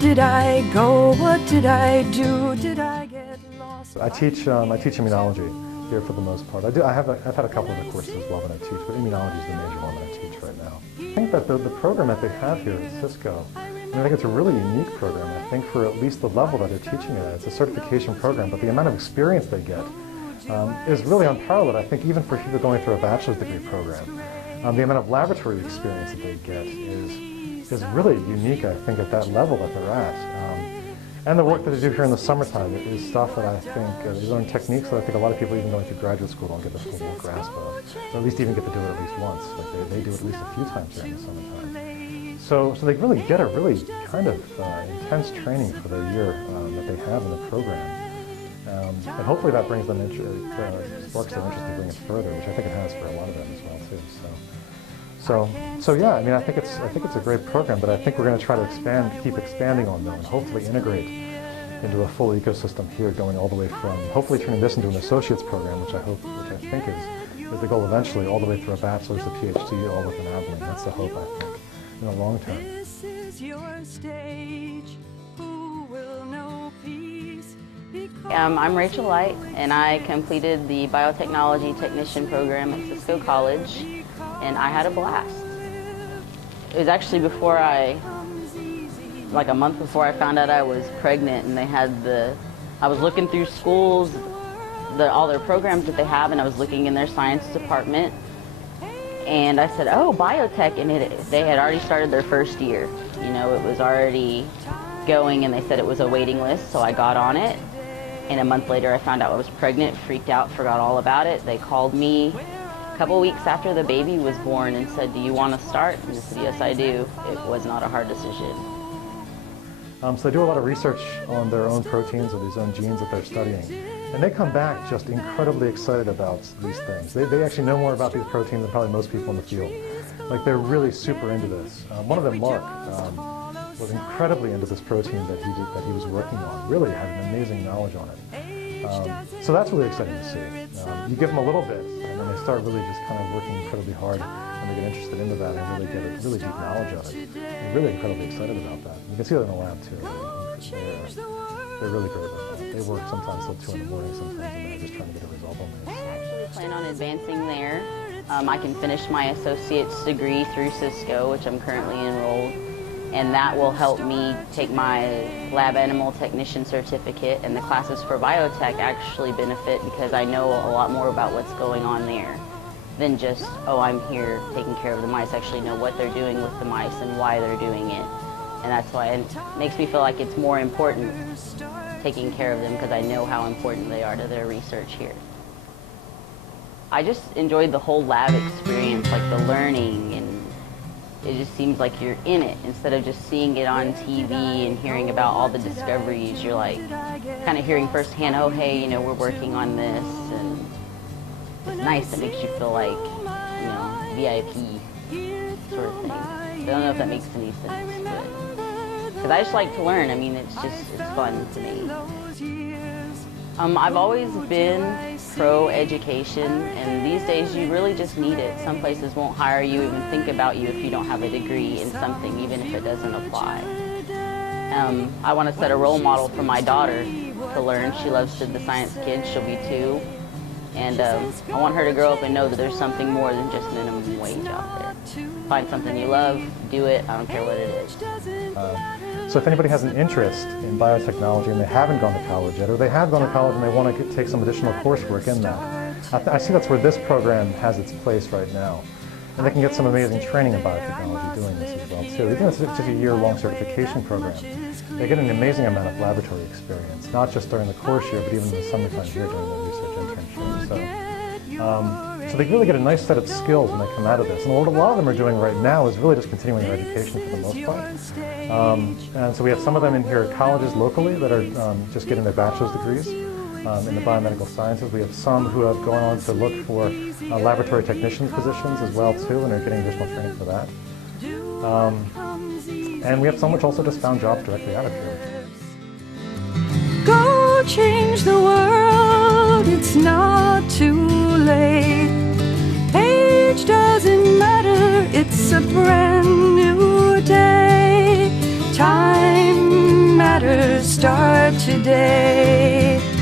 did I go? What did I do? Did I get lost? I teach immunology here for the most part. I've had a couple of the courses as well that I teach, but immunology is the major one that I teach right now. I think that the program that they have here at Cisco, I think it's a really unique program. I think for at least the level that they're teaching it at, it's a certification program, but the amount of experience they get is really unparalleled. I think even for people going through a bachelor's degree program, the amount of laboratory experience that they get is really unique, I think, at that level that they're at. And the work that they do here in the summertime is stuff that I think, they learn techniques that I think a lot of people even going through graduate school don't get the full grasp of, or at least even get to do it at least once. Like they do it at least a few times during the summertime. So they really get a really kind of intense training for the year that they have in the program. And hopefully that brings them sparks their interest to bring it further, which I think it has for a lot of them as well too. So yeah, I mean, I think it's a great program, but I think we're going to try to keep expanding on them, and hopefully integrate into a full ecosystem here, going all the way from hopefully turning this into an associate's program, which I think is the goal eventually, all the way through a bachelor's to PhD, all with an Abilene. That's the hope, I think, in the long term. This is your stage. Who will know peace? I'm Rachel Light, and I completed the Biotechnology Technician program at Cisco College, and I had a blast. It was actually like a month before I found out I was pregnant, and they had I was looking through schools, all their programs that they have, and I was looking in their science department, and I said, oh, biotech, and they had already started their first year. You know, it was already going, and they said it was a waiting list, so I got on it. And a month later, I found out I was pregnant, freaked out, forgot all about it. They called me a couple weeks after the baby was born and said, do you want to start? And I said, yes, I do. It was not a hard decision. So they do a lot of research on their own proteins or these own genes that they're studying. And they come back just incredibly excited about these things. They actually know more about these proteins than probably most people in the field. Like, they're really super into this. One of them, Mark, was incredibly into this protein that he was working on. Really had an amazing knowledge on it. So that's really exciting to see. You give them a little bit, and then they start really just kind of working incredibly hard, and they get interested into that and really get a really deep knowledge of it. They're really incredibly excited about that. You can see that in the lab too. They're really great with that. They work sometimes till 2 in the morning sometimes, and they're just trying to get a result on this. I actually plan on advancing there. I can finish my associate's degree through Cisco, which I'm currently enrolled, and that will help me take my lab animal technician certificate, and the classes for biotech actually benefit because I know a lot more about what's going on there than just, oh, I'm here taking care of the mice. I actually know what they're doing with the mice and why they're doing it. And that's why it makes me feel like it's more important taking care of them, because I know how important they are to their research here. I just enjoyed the whole lab experience, like the learning, and it just seems like you're in it instead of just seeing it on TV and hearing about all the discoveries. You're like kind of hearing firsthand, oh, hey, you know, we're working on this, and it's nice. It makes you feel like, you know, VIP sort of thing. I don't know if that makes any sense, but because I just like to learn. I mean, it's fun to me. I've always been pro-education, and these days you really just need it. Some places won't hire you, even think about you if you don't have a degree in something, even if it doesn't apply. I want to set a role model for my daughter to learn. She loves the science kids. She'll be 2. And I want her to grow up and know that there's something more than just minimum wage out there. Find something you love, do it, I don't care what it is. So if anybody has an interest in biotechnology and they haven't gone to college yet, or they have gone to college and they want to take some additional coursework in that, I see that's where this program has its place right now. And they can get some amazing training in biotechnology doing this as well too. Even if it's just a year-long certification program, they get an amazing amount of laboratory experience, not just during the course year, but even in the summertime here during the research internship. So they really get a nice set of skills when they come out of this. And what a lot of them are doing right now is really just continuing their education for the most part. And so we have some of them in here at colleges locally that are just getting their bachelor's degrees in the biomedical sciences. We have some who have gone on to look for laboratory technician positions as well too, and are getting additional training for that. And we have some which also just found jobs directly out of here. Go change the world, it's not too late. Age doesn't matter, it's a brand new day. Time better start today.